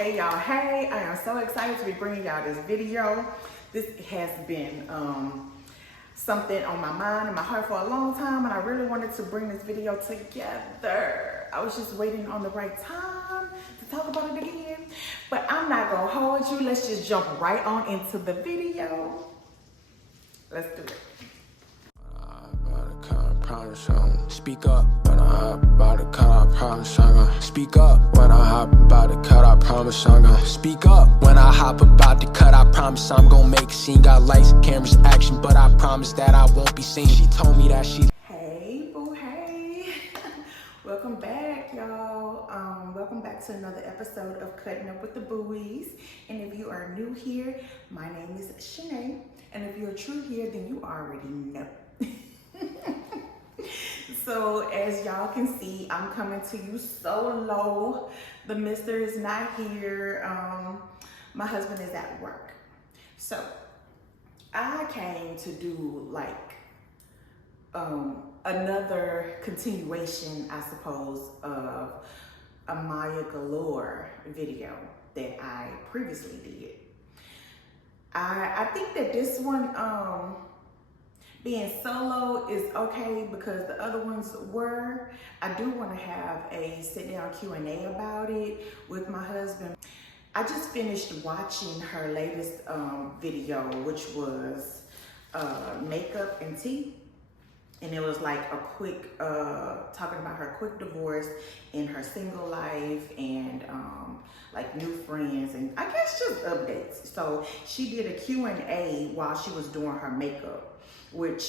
Hey y'all, hey, I am so excited to be bringing y'all this video. This has been something on my mind and my heart for a long time, and I really wanted to bring this video together. I was just waiting on the right time to talk about it again, but I'm not gonna hold you. Let's just jump right on into the video. Let's do it. Speak up when I hop about the cut, I promise I'm gonna speak up when I hop about the cut, I promise I'm gonna speak up when I hop about the cut, I promise I'm gonna make a scene. Got lights, cameras, action, but I promise that I won't be seen. She told me that she Hey boo, hey. Welcome back, y'all. Welcome back to another episode of Cutting Up with the Bowies. And if you are new here, my name is Shanae, and if you're true here, then you already know. So as y'all can see, I'm coming to you solo. The mister is not here. My husband is at work. So I came to do like another continuation, I suppose, of a Maya Galore video that I previously did. I think that this one, being solo is okay because the other ones were. I do want to have a sit down Q&A about it with my husband. I just finished watching her latest video, which was makeup and tea. And it was like a quick, talking about her quick divorce and her single life and like new friends and I guess just updates. So she did a Q&A while she was doing her makeup, which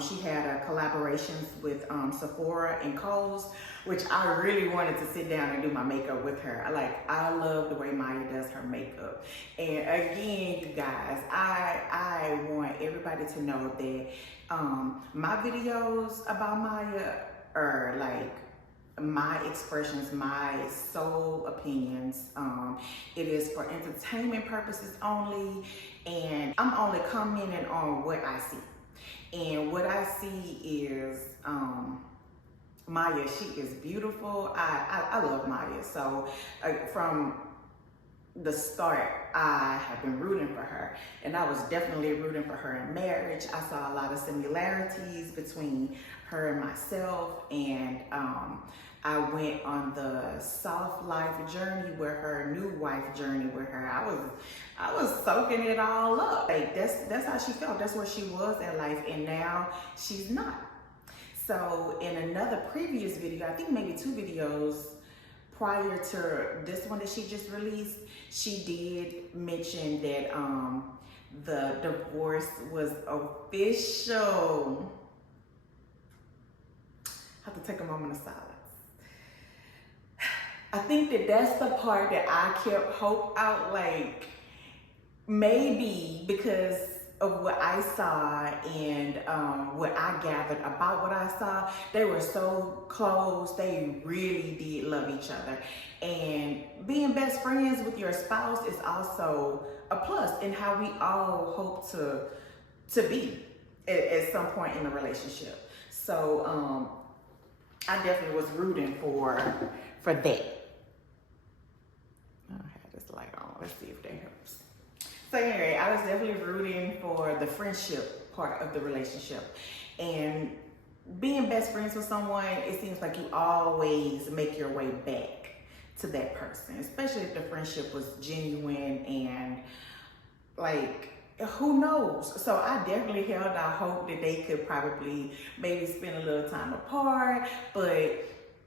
she had collaborations with Sephora and Kohl's, which I really wanted to sit down and do my makeup with her. I love the way Maya does her makeup. And again, you guys, I want everybody to know that my videos about Maya are like my expressions, my sole opinions. It is for entertainment purposes only, and I'm only commenting on what I see. And what I see is Maya, she is beautiful. I love Maya. So from the start, I have been rooting for her. And I was definitely rooting for her in marriage. I saw a lot of similarities between her and myself. And I went on the soft life journey with her, new wife journey with her. I was soaking it all up. Like that's how she felt. That's where she was in life, and now she's not. So in another previous video, I think maybe 2 videos prior to this one that she just released, she did mention that the divorce was official. I have to take a moment of silence. I think that that's the part that I kept hope out, like maybe because of what I saw and what I gathered about what I saw, they were so close. They really did love each other. And being best friends with your spouse is also a plus in how we all hope to be at some point in a relationship. So I definitely was rooting for that. I have this light on. Let's see if that helps. So anyway, I was definitely rooting for the friendship part of the relationship. And being best friends with someone, it seems like you always make your way back to that person, especially if the friendship was genuine and like, who knows? So I definitely held out hope that they could probably maybe spend a little time apart, but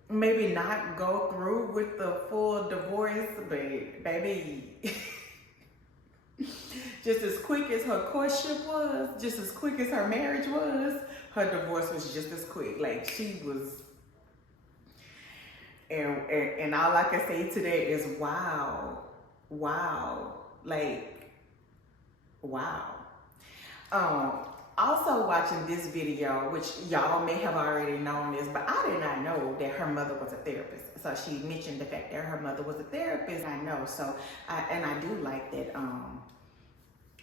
maybe not go through with the full divorce. But baby, just as quick as her courtship was, just as quick as her marriage was, her divorce was just as quick. Like she was, and all I can say to that is wow, like wow. Also watching this video, which y'all may have already known this, but I did not know that her mother was a therapist. So she mentioned the fact that her mother was a therapist. I know. So I do like that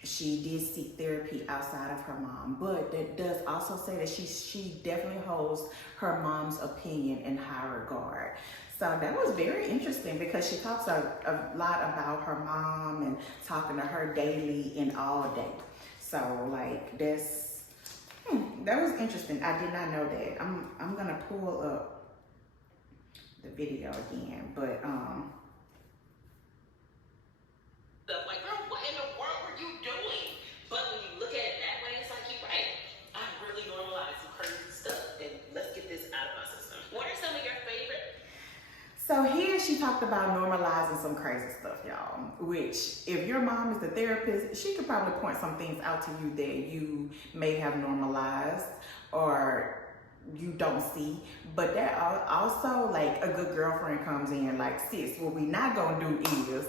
she did seek therapy outside of her mom, but that does also say that she definitely holds her mom's opinion in high regard. So that was very interesting because she talks a lot about her mom and talking to her daily and all day. So like that was interesting. I did not know that. I'm gonna pull up the video again, but like, girl, what in the world were you doing? But when you look at it that way, it's like, you're right. I really normalized some crazy stuff, and let's get this out of my system. What are some of your favorite? so here she talked about normalizing some crazy stuff, y'all. Which, if your mom is the therapist, she could probably point some things out to you that you may have normalized or you don't see. But that also, like, a good girlfriend comes in like, sis, what we not gonna do is,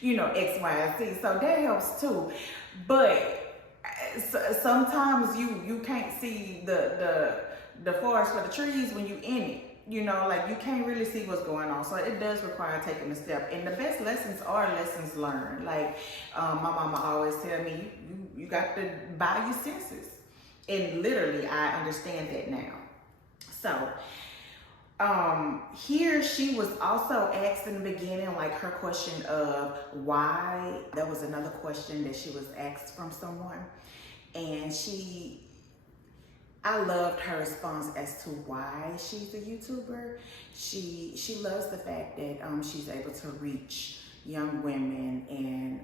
you know, X, Y, and Z. So that helps too. But sometimes you can't see the forest for the trees when you in it. You know, like you can't really see what's going on. So it does require taking a step. And the best lessons are lessons learned. Like my mama always tell me, you got to buy your senses. And literally, I understand that now. So here she was also asked in the beginning, like her question of why. That was another question that she was asked from someone. And I loved her response as to why she's a YouTuber. She loves the fact that she's able to reach young women and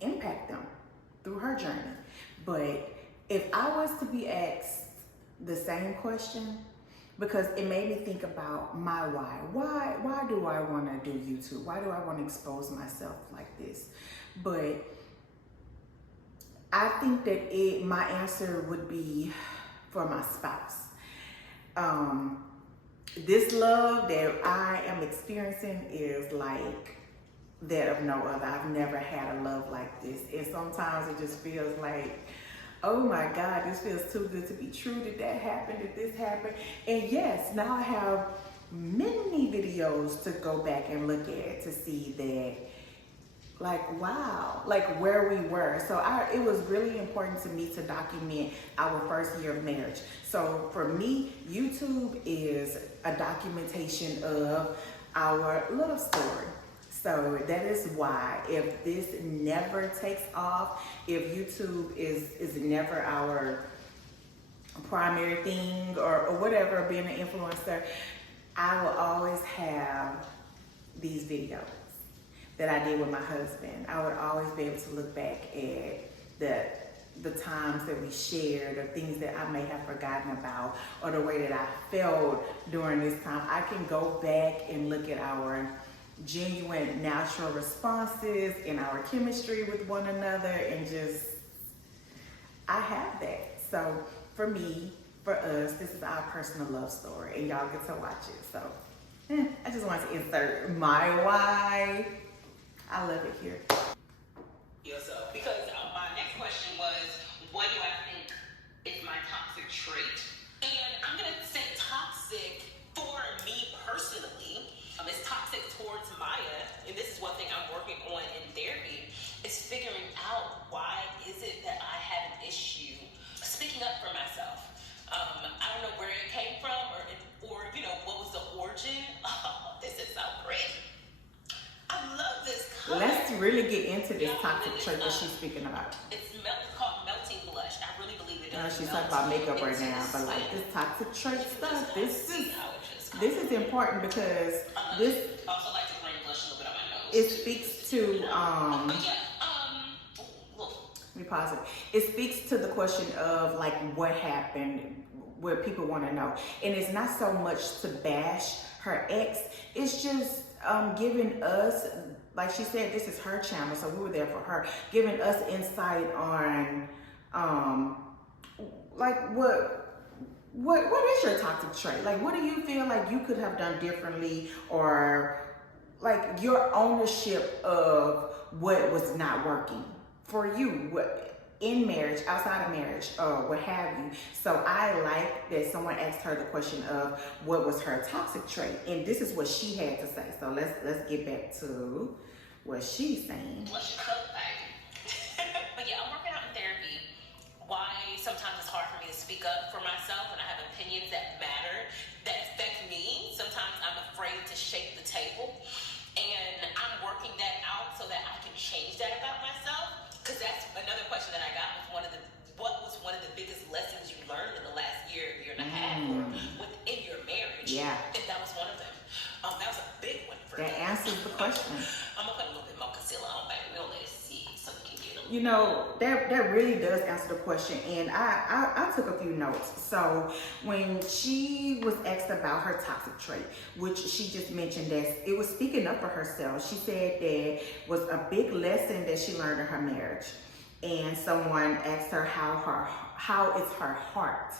impact them through her journey. But if I was to be asked the same question, because it made me think about my why. Why do I want to do YouTube? Why do I want to expose myself like this? But I think that my answer would be for my spouse. This love that I am experiencing is like that of no other. I've never had a love like this. And sometimes it just feels like, oh my God, this feels too good to be true. Did that happen? Did this happen? And yes, now I have many videos to go back and look at to see that, like, wow, like where we were. So it was really important to me to document our first year of marriage. So for me, YouTube is a documentation of our love story. So that is why, if this never takes off, if YouTube is never our primary thing or whatever, being an influencer, I will always have these videos that I did with my husband. I would always be able to look back at the times that we shared, or things that I may have forgotten about, or the way that I felt during this time. I can go back and look at our genuine natural responses and our chemistry with one another, and just, I have that. So for me, for us, this is our personal love story, and y'all get to watch it. So I just wanted to insert my why. I love it here. Yourself. Because my next question was, what do I think is my toxic trait? And I'm going to say toxic for me personally. It's toxic towards Maya, and this is one thing I'm working on in therapy, is figuring out why is it that I have an issue speaking up for myself. I don't know where it came from, or you know, what was the origin. Oh, this is so pretty. I love this color. Let's really get into this toxic trait that she's speaking about. It's called melting blush. I really believe it does. She's talking about makeup right now, but like this toxic trait stuff, this is important because this I also like to bring blush a little bit on my nose. it speaks to let me pause it. It speaks to the question of like what happened, where people want to know, and it's not so much to bash her ex. It's just giving us, like she said, this is her channel, so we were there for her, giving us insight on like what is your toxic trait? Like, what do you feel like you could have done differently, or like your ownership of what was not working for you, in marriage, outside of marriage, or what have you. So I like that someone asked her the question of what was her toxic trait, and this is what she had to say. So let's get back to what she's saying. Blush color thing. But yeah, I'm working out in therapy. Why sometimes it's hard for me to speak up for myself when I have opinions that matter, that affect me. Sometimes I'm afraid answers the question. I'm gonna put a little bit more concealer on, baby. We'll let it see so we can get a You know, that really does answer the question, and I took a few notes. So when she was asked about her toxic trait, which she just mentioned that it was speaking up for herself, she said that was a big lesson that she learned in her marriage. And someone asked her how is her heart,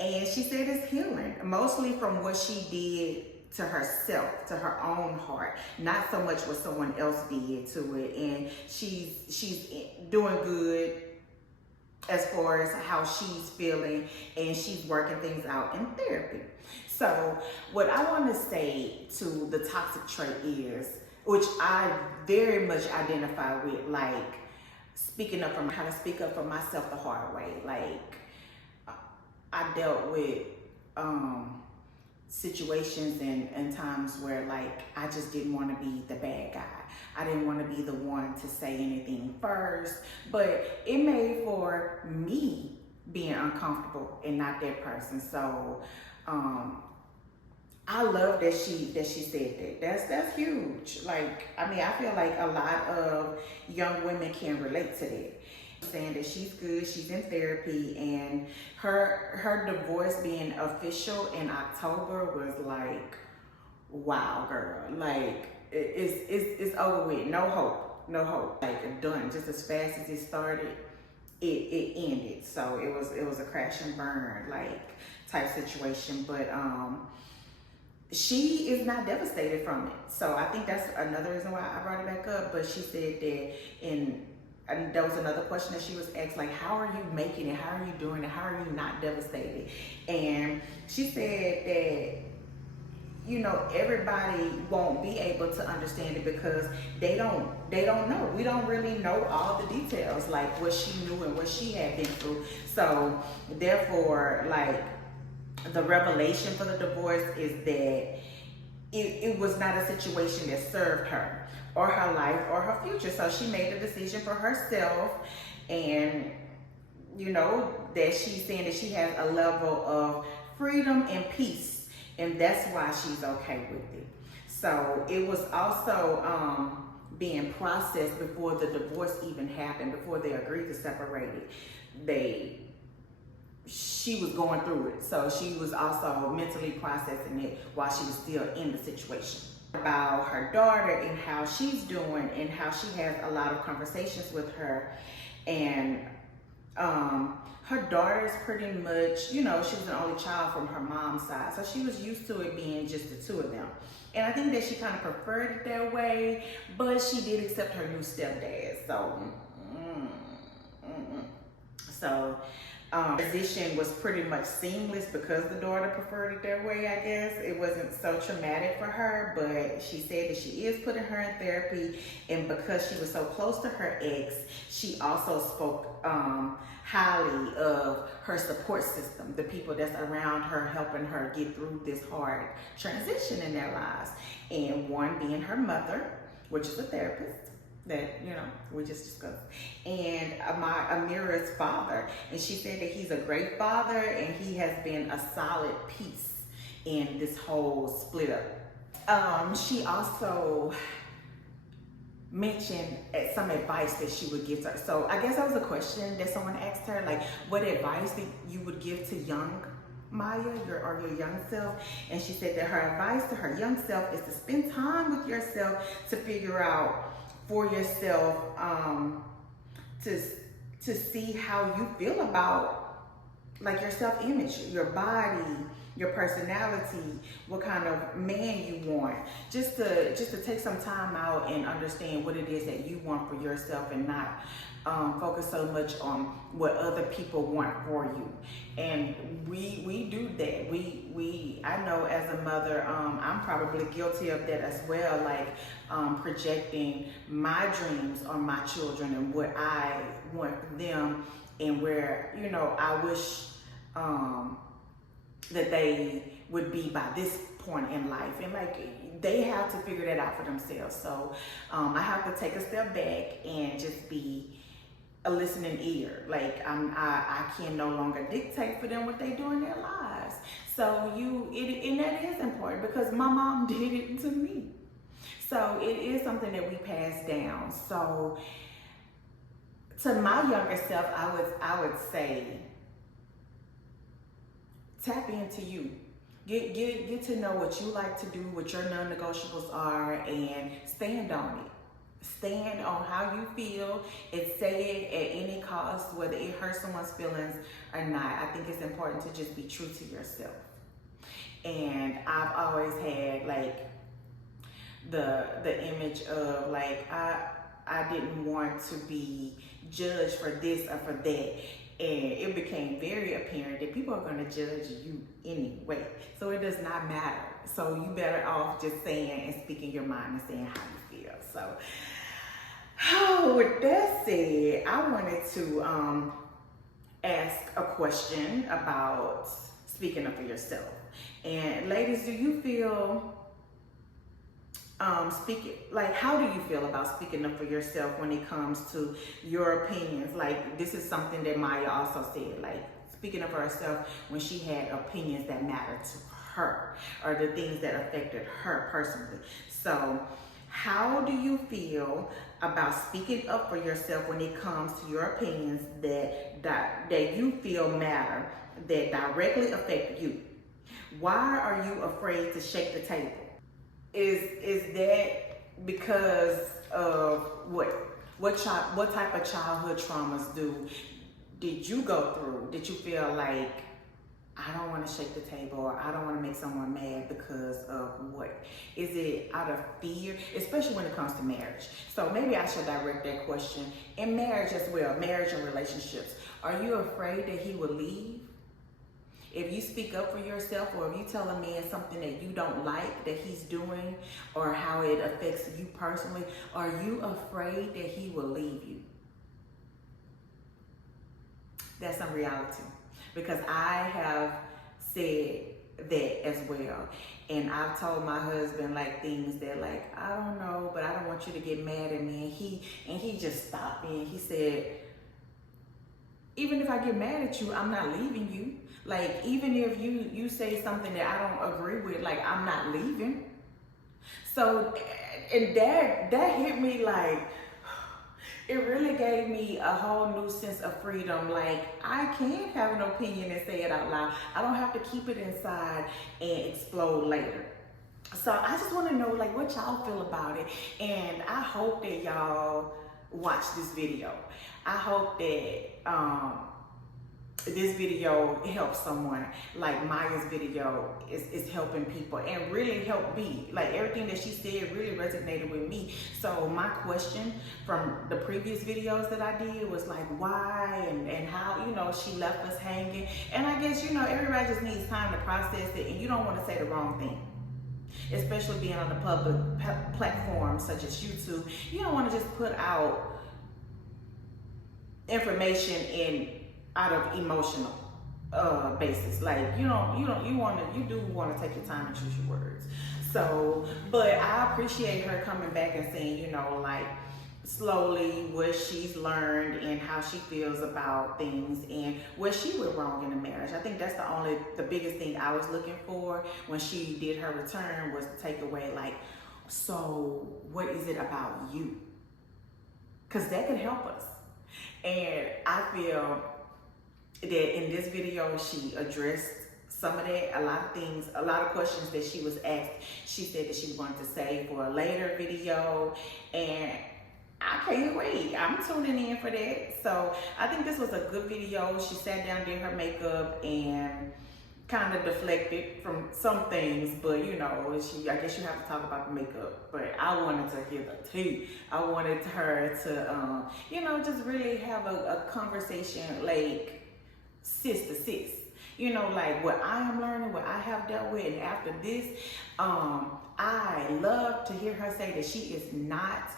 and she said it's healing, mostly from what she did to herself, to her own heart, not so much what someone else did to it. And she's doing good as far as how she's feeling, and she's working things out in therapy. So what I want to say to the toxic trait is, which I very much identify with, like speaking up how to speak up for myself the hard way. Like I dealt with situations and times where like I just didn't want to be the bad guy. I didn't want to be the one to say anything first, but it made for me being uncomfortable and not that person. So I love that she said that. That's huge. Like, I mean, I feel like a lot of young women can relate to that. Saying that she's good, she's in therapy, and her divorce being official in October was like, wow, girl. Like it's over with. No hope. Like done. Just as fast as it started, it ended. So it was a crash and burn like type situation. But she is not devastated from it. So I think that's another reason why I brought it back up. But she said that and there was another question that she was asked, like, how are you making it? How are you doing it? How are you not devastated? And she said that, you know, everybody won't be able to understand it because they don't know. We don't really know all the details, like what she knew and what she had been through. So therefore, like, the revelation for the divorce is that it was not a situation that served her or her life or her future. So she made a decision for herself, and you know that she's saying that she has a level of freedom and peace, and that's why she's okay with it. So it was also being processed before the divorce even happened, before they agreed to separate it. She was going through it, so she was also mentally processing it while she was still in the situation. About her daughter and how she's doing and how she has a lot of conversations with her, and her daughter is pretty much, you know, she was an only child from her mom's side, so she was used to it being just the two of them. And I think that she kind of preferred it that way, but she did accept her new stepdad. So transition was pretty much seamless because the daughter preferred it that way, I guess. It wasn't so traumatic for her, but she said that she is putting her in therapy, and because she was so close to her ex, she also spoke highly of her support system, the people that's around her helping her get through this hard transition in their lives. And one being her mother, which is a therapist that, you know, we just discussed, and Amira's father. And she said that he's a great father and he has been a solid piece in this whole split up. She also mentioned some advice that she would give to her. So I guess that was a question that someone asked her, like, what advice that you would give to young Maya, your young self? And she said that her advice to her young self is to spend time with yourself to figure out for yourself, to see how you feel about like your self-image, your body, your personality, what kind of man you want. Just to take some time out and understand what it is that you want for yourself, and not focus so much on what other people want for you. And we do that. I know as a mother, I'm probably guilty of that as well, like projecting my dreams on my children and what I want for them, and where, you know, I wish that they would be by this point in life, and like they have to figure that out for themselves. So I have to take a step back and just be a listening ear. Like I can no longer dictate for them what they do in their lives. So and that is important because my mom did it to me. So it is something that we pass down. So to my younger self, I would say, tap into you. Get to know what you like to do, what your non-negotiables are, and stand on it. Stand on how you feel and say it at any cost, whether it hurts someone's feelings or not. I think it's important to just be true to yourself. And I've always had like the image of like I didn't want to be judged for this or for that. And it became very apparent that people are going to judge you anyway. So it does not matter. So you better off just saying and speaking your mind and saying how you feel. So with that said, I wanted to ask a question about speaking up for yourself. And ladies, do you feel how do you feel about speaking up for yourself when it comes to your opinions? Like, this is something that Maya also said, like speaking up for herself when she had opinions that mattered to her or the things that affected her personally. So how do you feel about speaking up for yourself when it comes to your opinions that you feel matter, that directly affect you? Why are you afraid to shake the table? Is that because of what type of childhood traumas did you go through? Did you feel like, I don't want to shake the table, or I don't want to make someone mad because of what? Is it out of fear, especially when it comes to marriage? So maybe I should direct that question in marriage as well, marriage and relationships. Are you afraid that he will leave? If you speak up for yourself, or if you tell a man something that you don't like that he's doing, or how it affects you personally, are you afraid that he will leave you? That's some reality. Because I have said that as well. And I've told my husband like things that like, I don't know, but I don't want you to get mad at me. And he just stopped me and he said, even if I get mad at you, I'm not leaving you. Like, even if you say something that I don't agree with, like, I'm not leaving. So, and that hit me like, it really gave me a whole new sense of freedom. Like, I can have an opinion and say it out loud. I don't have to keep it inside and explode later. So I just want to know like what y'all feel about it. And I hope that y'all watch this video. I hope that this video helps someone, like Maya's video is helping people and really helped me. Like, everything that she said really resonated with me. So my question from the previous videos that I did was like, why and how, she left us hanging. And I guess, everybody just needs time to process it, and you don't want to say the wrong thing. Especially being on a public platform such as YouTube. You don't want to just put out information out of emotional basis. Like, you do want to take your time and choose your words. So, but I appreciate her coming back and saying, like, slowly what she's learned and how she feels about things and where she went wrong in the marriage. I think that's the biggest thing I was looking for when she did her return, was to take away like, so what is it about you? Because that can help us. And I feel that in this video, she addressed some of that, a lot of things, a lot of questions that she was asked. She said that she wanted to save for a later video, and I can't wait. I'm tuning in for that. So I think this was a good video. She sat down, did her makeup, and kind of deflected from some things, but I guess you have to talk about the makeup. But I wanted to hear the tea. I wanted her to, just really have a conversation like sis to sis. Like what I am learning, what I have dealt with, and after this, I love to hear her say that she is not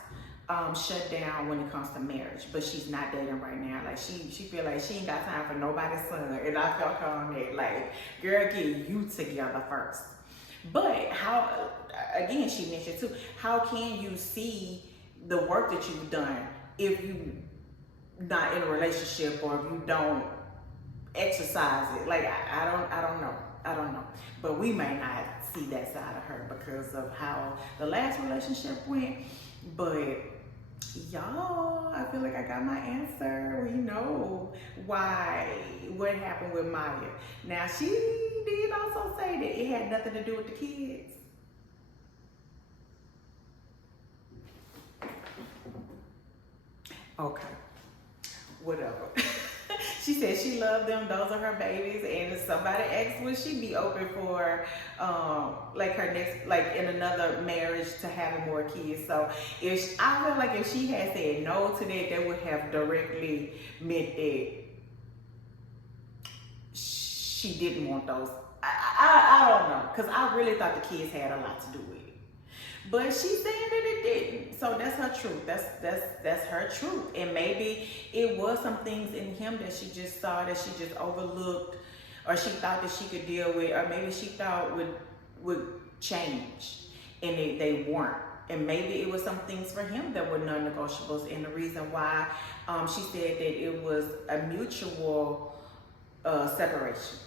shut down when it comes to marriage, but she's not dating right now. Like, she feel like she ain't got time for nobody's son, and I felt her on that. Like, girl, get you together first. But how? Again, she mentioned too. How can you see the work that you've done if you not in a relationship, or if you don't exercise it? Like, I don't know. I don't know. But we may not see that side of her because of how the last relationship went. But y'all, I feel like I got my answer. We know what happened with Maya. Now, she did also say that it had nothing to do with the kids. Okay, whatever. She said she loved them, those are her babies, and if somebody asked would she be open for like her next, like in another marriage to having more kids. So I feel like if she had said no to that would have directly meant that she didn't want those. I don't know, because I really thought the kids had a lot to do with it. But she's saying that it didn't. So that's her truth. That's her truth. And maybe it was some things in him that she just saw that she just overlooked, or she thought that she could deal with, or maybe she thought would change, and they weren't. And maybe it was some things for him that were non-negotiables. And the reason why she said that it was a mutual separation.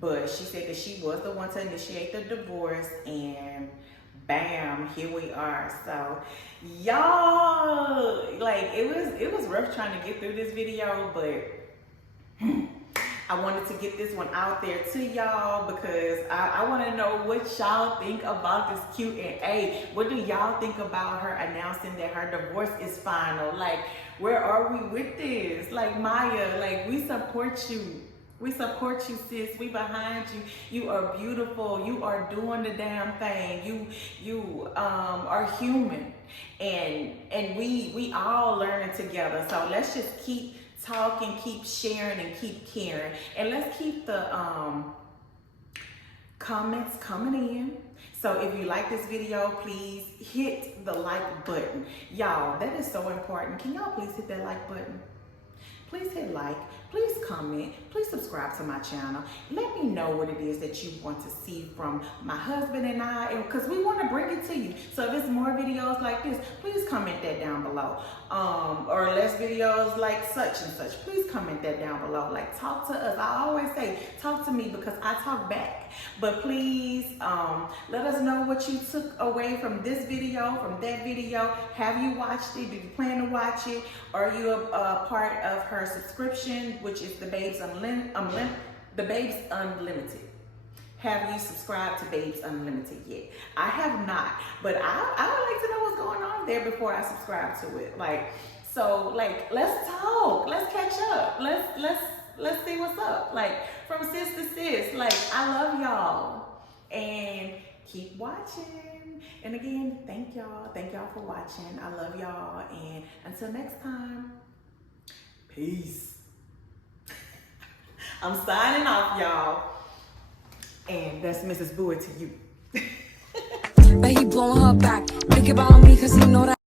But she said that she was the one to initiate the divorce, and bam, here we are. So y'all, like it was rough trying to get through this video, but I wanted to get this one out there to y'all because I want to know what y'all think about this Q&A. What do y'all think about her announcing that her divorce is final? Like, where are we with this? Like, Maya, like, we support you. We support you, sis. We behind you. You are beautiful. You are doing the damn thing. You are human, and we all learning together. So let's just keep talking, keep sharing, and keep caring, and let's keep the comments coming in. So if you like this video, please hit the like button, y'all. That is so important. Can y'all please hit that like button? Please hit like, please comment, please subscribe to my channel. Let me know what it is that you want to see from my husband and I, because we want to bring it to you. So if it's more videos like this, please comment that down below. Or less videos like such and such, please comment that down below. Like, talk to us. I always say, talk to me because I talk back. But please let us know what you took away from this video, from that video. Have you watched it? Did you plan to watch it? Are you a part of her subscription, which is the Babes Unlimited? Have you subscribed to Babes Unlimited yet? I have not, but I would like to know what's going on there before I subscribe to it. Like, so, like, let's talk, let's catch up, let's see what's up. Like, from sis to sis. Like, I love y'all, and keep watching. And again, thank y'all for watching. I love y'all, and until next time, peace. I'm signing off, y'all. And that's Mrs. Bowie to you. But he blowing her back. Think about me, cause he know that.